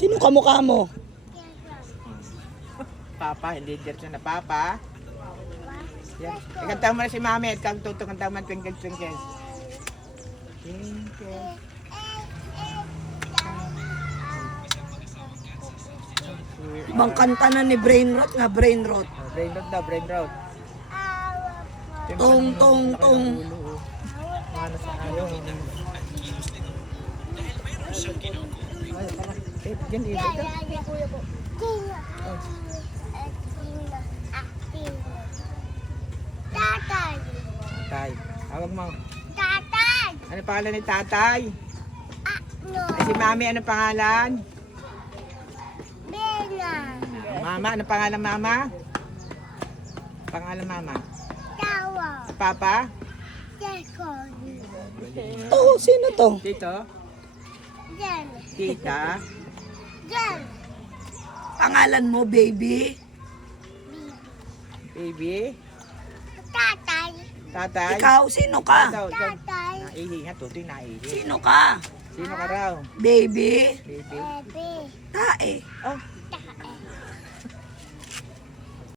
Sino kamukha mo? Papa, hindi diretso na Papa. Yan. Ikanta mo na si Mami at kang tutungkanta mo twinkle twinkle. Twinkle. Ibang kanta na ni Brainrot nga, Brainrot. Brain rot daw, brain rot. Tong, tong, tong. Ano sa ano? Ay, para. Yan, ito. Tatay. Tay. Tawag mo. Tatay. Ano pangalan ni tatay? No. Ay, si Mami, ano pangalan? Bena. Mama, ano pangalan Mama? Pangalan Mama? Tawa. Papa? Tekon. Oh, sino to? Tito? Jen. Tita? Jen. Pangalan mo, baby? Baby? Tatay. Tatay? Ikaw, sino ka? Ikaw, ikaw. Tatay. Naihi nga, tutoy naihi. Sino ka? Sino ka raw? Baby? Baby? Bebe. Tae. Oh, Ta.